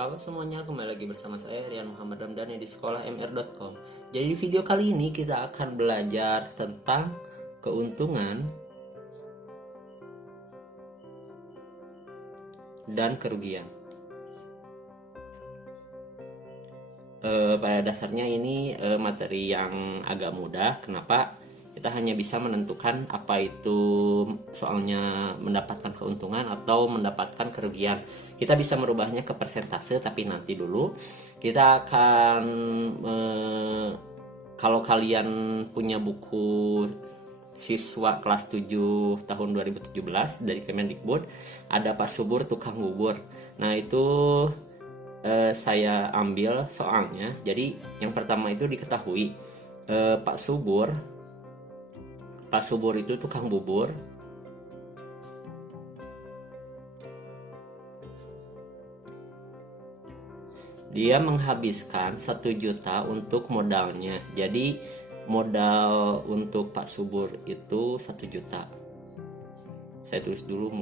Halo semuanya, kembali lagi bersama saya Rian Muhammad Ramdhani di sekolah mr.com. Jadi di video kali ini kita akan belajar tentang keuntungan dan kerugian. Pada dasarnya ini materi yang agak mudah. Kenapa? Kita hanya bisa menentukan apa itu soalnya mendapatkan keuntungan atau mendapatkan kerugian. Kita bisa merubahnya ke persentase, tapi nanti dulu kita akan kalau kalian punya buku siswa kelas 7 tahun 2017 dari Kemendikbud, ada Pak Subur tukang bubur. Nah itu saya ambil soalnya. Jadi yang pertama itu diketahui Pak Subur itu tukang bubur. Dia menghabiskan 1 juta untuk modalnya. Jadi modal untuk Pak Subur itu 1 juta. Saya tulis dulu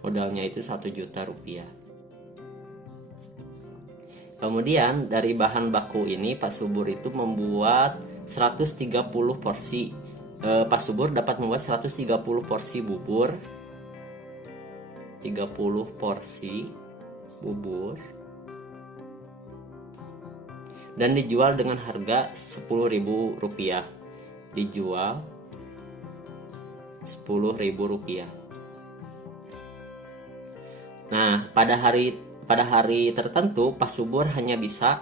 modalnya itu 1 juta rupiah. Kemudian dari bahan baku ini Pak Subur itu membuat 130 porsi. Pak Subur dapat membuat 130 porsi bubur. 30 porsi bubur. Dan dijual dengan harga Rp10.000. Dijual Rp10.000. Nah, pada hari tertentu Pak Subur hanya bisa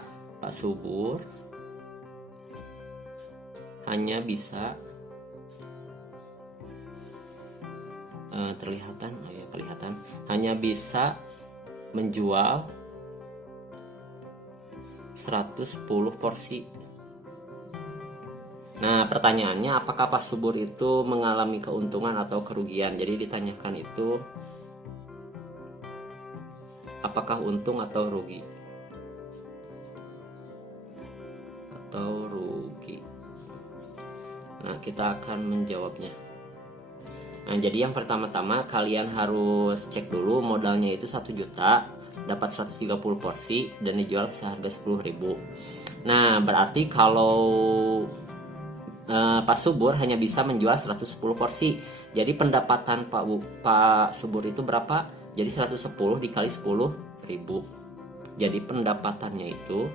kelihatan hanya bisa menjual 110 porsi. Nah, pertanyaannya apakah Pak Subur itu mengalami keuntungan atau kerugian? Jadi ditanyakan itu apakah untung atau rugi? Nah, kita akan menjawabnya. Nah, jadi yang pertama-tama kalian harus cek dulu modalnya itu 1 juta, dapat 130 porsi dan dijual seharga 10.000. Nah, berarti kalau Pak Subur hanya bisa menjual 110 porsi. Jadi pendapatan Pak Subur itu berapa? Jadi 110 dikali 10.000. Jadi pendapatannya itu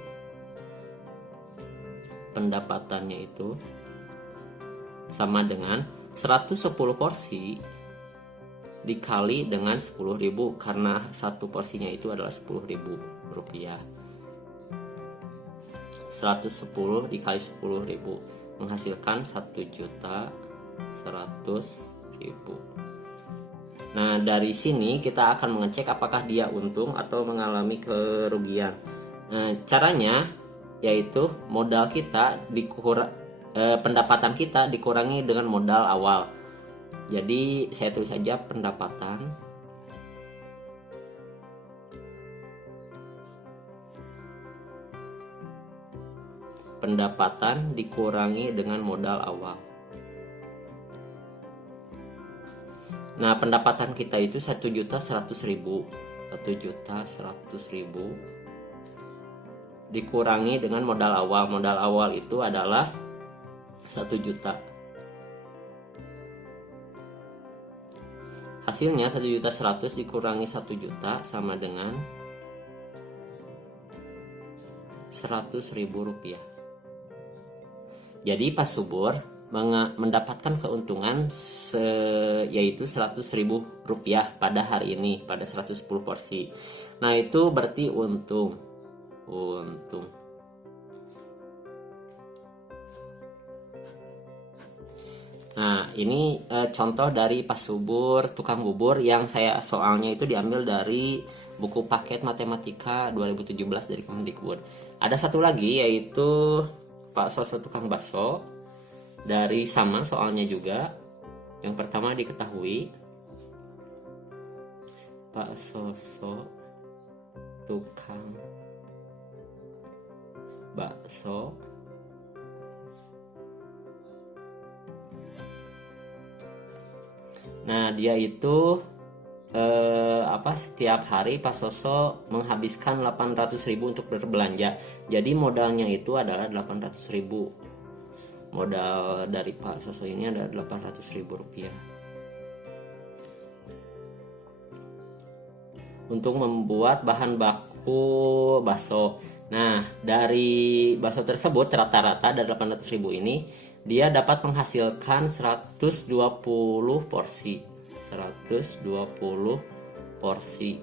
sama dengan 110 porsi dikali dengan 10.000, karena satu porsinya itu adalah 10.000 rupiah. 110 dikali 10.000 menghasilkan 1.100.000. Nah, dari sini kita akan mengecek apakah dia untung atau mengalami kerugian. Caranya yaitu modal kita pendapatan kita dikurangi dengan modal awal. Jadi saya tulis saja pendapatan dikurangi dengan modal awal. Nah, pendapatan kita itu 1.100.000. 1.100.000 dikurangi dengan modal awal. Modal awal itu adalah 1 juta. Hasilnya 1.100.000 dikurangi 1 juta sama dengan 100.000 rupiah. Jadi Pak Subur mendapatkan keuntungan yaitu 100.000 rupiah pada hari ini, pada 110 porsi. Nah, itu berarti untung. Nah, ini contoh dari Pak Subur tukang bubur yang soalnya itu diambil dari buku paket matematika 2017 dari Kemendikbud. Ada satu lagi yaitu Pak Soso tukang bakso, dari sama soalnya juga. Yang pertama diketahui Pak Soso tukang bakso Nah, dia itu setiap hari Pak Soso menghabiskan 800.000 untuk berbelanja. Jadi modalnya itu adalah 800.000. Modal dari Pak Soso ini adalah 800.000 rupiah untuk membuat bahan baku bakso. Nah, dari bakso tersebut rata-rata dari 800.000 ini dia dapat menghasilkan 120 porsi. 120 porsi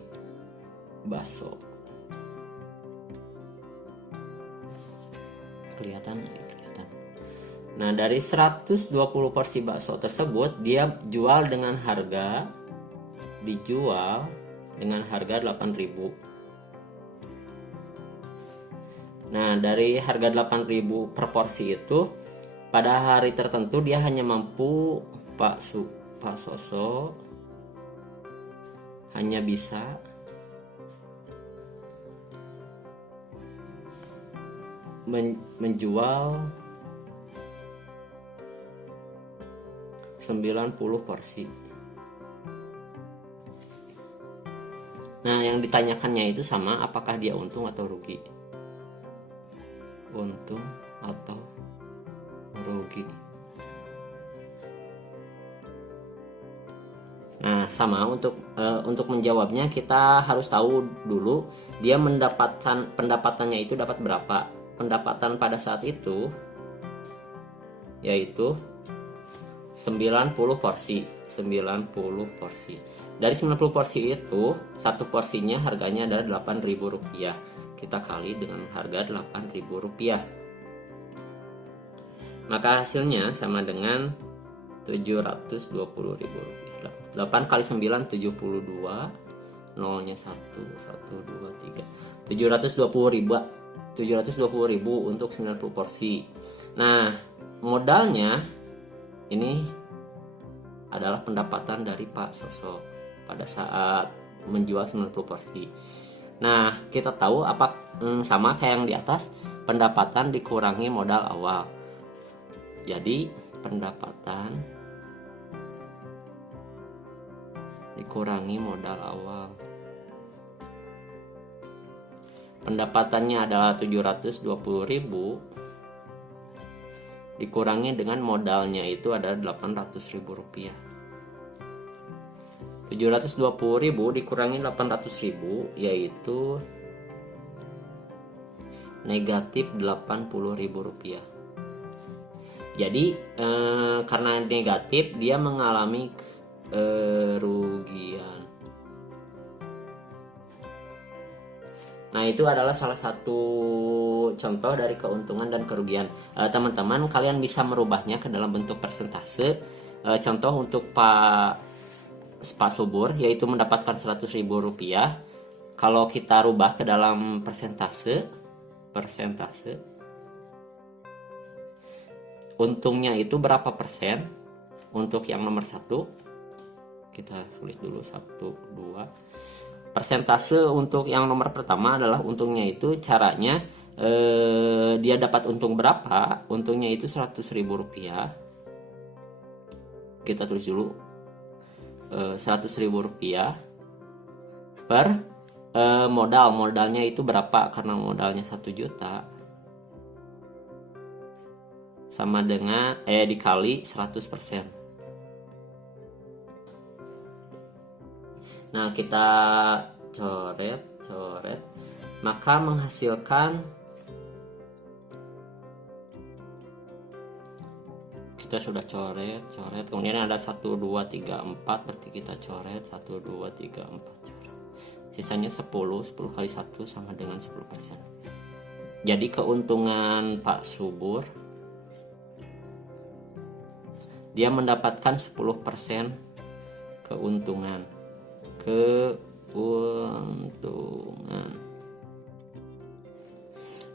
bakso. Kelihatan. Nah, dari 120 porsi bakso tersebut dia dijual dengan harga 8.000. Nah, dari harga 8.000 per porsi itu pada hari tertentu dia hanya mampu Pak Soso hanya bisa menjual 90 porsi. Nah, yang ditanyakannya itu sama, apakah dia untung atau rugi? Untung atau rugi? Nah, sama untuk menjawabnya kita harus tahu dulu dia mendapatkan pendapatannya itu dapat berapa. Pendapatan pada saat itu yaitu 90 porsi. 90 porsi. Dari 90 porsi itu, satu porsinya harganya adalah 8.000 rupiah. Kita kali dengan harga 8.000 rupiah. Maka hasilnya sama dengan 720.000 rupiah. 8 kali 9, 72. Nolnya 1, 1, 2, 3. 720.000 untuk 90 porsi. Nah, modalnya ini adalah pendapatan dari Pak Soso pada saat menjual 90 porsi. Nah, kita tahu sama kayak yang di atas, pendapatan dikurangi modal awal. Jadi, pendapatan dikurangi modal awal. Pendapatannya adalah 720.000 dikurangi dengan modalnya itu adalah 800.000 rupiah. 720.000 dikurangi 800.000 yaitu negatif 80.000 rupiah. Jadi karena negatif dia mengalami kerugian. Nah, itu adalah salah satu contoh dari keuntungan dan kerugian. Teman-teman, kalian bisa merubahnya ke dalam bentuk persentase. Contoh untuk Pak Subur yaitu mendapatkan 100.000 rupiah. Kalau kita rubah ke dalam persentase, untungnya itu berapa persen? Untuk yang nomor 1 kita tulis dulu 1, 2. Persentase untuk yang nomor pertama adalah untungnya itu caranya dia dapat untung berapa? Untungnya itu 100.000 rupiah. Kita tulis dulu 100.000 rupiah per modalnya itu berapa? Karena modalnya 1 juta sama dengan dikali 100%. Nah, kita coret, maka menghasilkan, kita sudah coret, kemudian ada 1, 2, 3, 4, berarti kita coret 1, 2, 3, 4, sisanya 10 kali 1 sama dengan 10%. Jadi keuntungan Pak Subur, dia mendapatkan 10% keuntungan.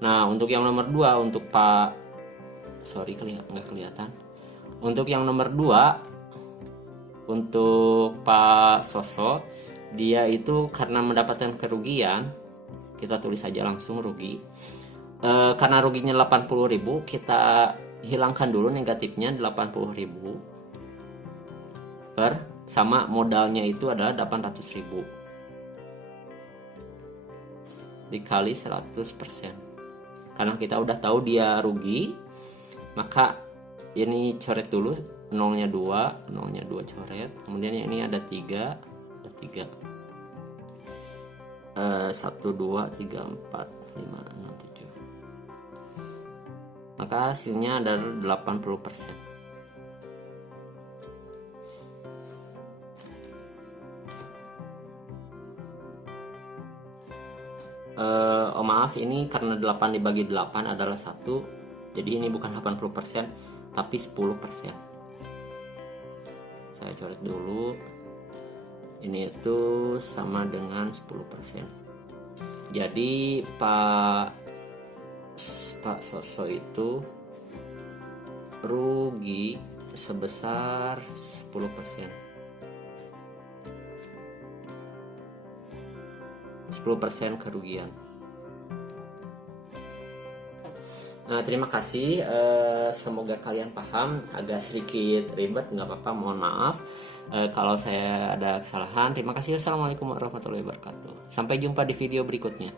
Nah, untuk yang nomor 2 untuk Pak nggak kelihatan. Untuk yang nomor 2 untuk Pak Soso, dia itu karena mendapatkan kerugian, kita tulis saja langsung rugi. Karena ruginya 80.000, kita hilangkan dulu negatifnya 80.000 per sama modalnya itu adalah 800.000 dikali 100%. Karena kita udah tahu dia rugi, maka ini coret dulu, nolnya 2 coret, kemudian ini ada 3, 1 2 3 4 5 6 7, maka hasilnya adalah 80%. Oh maaf, ini karena 8 dibagi 8 adalah 1, jadi ini bukan 80% tapi 10%. Saya coret dulu, ini itu sama dengan 10%. Jadi Pak Soso itu rugi sebesar 10%. 10% kerugian. Nah, terima kasih. Semoga kalian paham. Agak sedikit ribet, nggak apa-apa. Mohon maaf kalau saya ada kesalahan. Terima kasih. Assalamualaikum warahmatullahi wabarakatuh. Sampai jumpa di video berikutnya.